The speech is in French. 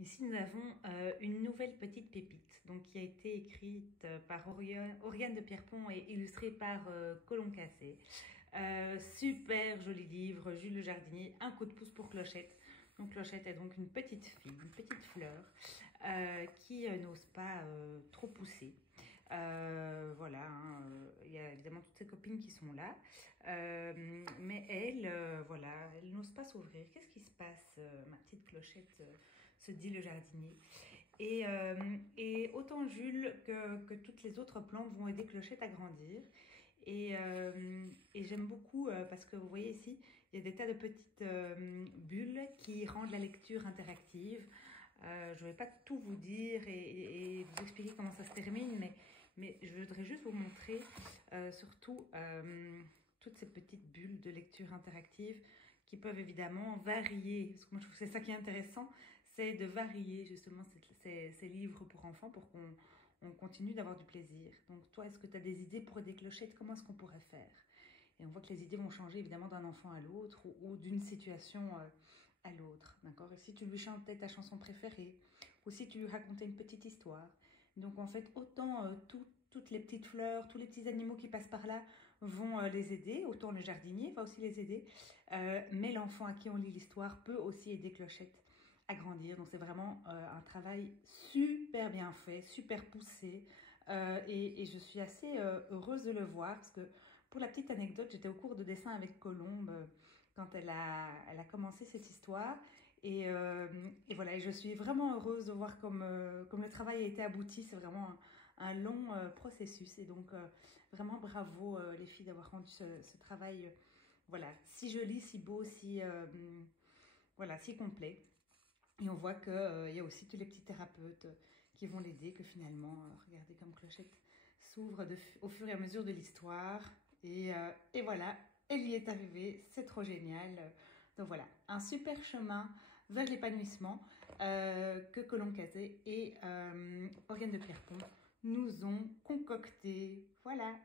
Ici, nous avons une nouvelle petite pépite donc, qui a été écrite par Oriane de Pierrepont et illustrée par Colomb Cassé. Super joli livre, Jules le jardinier, un coup de pouce pour Clochette. Donc Clochette est donc une petite fille, une petite fleur qui n'ose pas trop pousser. Voilà, hein, il y a évidemment toutes ses copines qui sont là, mais elle, voilà, elle n'ose pas s'ouvrir. Qu'est-ce qui se passe, ma petite Clochette, se dit le jardinier. Et autant Jules que toutes les autres plantes vont aider Clochette à grandir. Et j'aime beaucoup parce que vous voyez ici, il y a des tas de petites bulles qui rendent la lecture interactive. Je ne vais pas tout vous dire et vous expliquer comment ça se termine, mais je voudrais juste vous montrer surtout toutes ces petites bulles de lecture interactive qui peuvent évidemment varier. Parce que moi, je trouve que c'est ça qui est intéressant, c'est de varier justement ces livres pour enfants pour qu'on continue d'avoir du plaisir. Donc toi, est-ce que tu as des idées pour des clochettes? Comment est-ce qu'on pourrait faire? Et on voit que les idées vont changer évidemment d'un enfant à l'autre ou d'une situation à l'autre, d'accord? Et si tu lui chantais ta chanson préférée, ou si tu lui racontais une petite histoire. Donc en fait, autant toutes les petites fleurs, tous les petits animaux qui passent par là vont les aider, autant le jardinier va aussi les aider, mais l'enfant à qui on lit l'histoire peut aussi aider Clochette à grandir. Donc c'est vraiment un travail super bien fait, super poussé, et je suis assez heureuse de le voir parce que pour la petite anecdote, j'étais au cours de dessin avec Colombe quand elle a commencé cette histoire. Et voilà, et je suis vraiment heureuse de voir comme le travail a été abouti. C'est vraiment un long processus. Et donc, vraiment bravo les filles d'avoir rendu ce travail voilà, si joli, si beau, voilà, si complet. Et on voit qu'il y a aussi tous les petits thérapeutes qui vont l'aider, que finalement, regardez comme Clochette s'ouvre au fur et à mesure de l'histoire. Et voilà, elle y est arrivée, c'est trop génial. Donc voilà, un super chemin vers l'épanouissement que Colomb Cassé et Oriane de Pierrepont nous ont concocté. Voilà.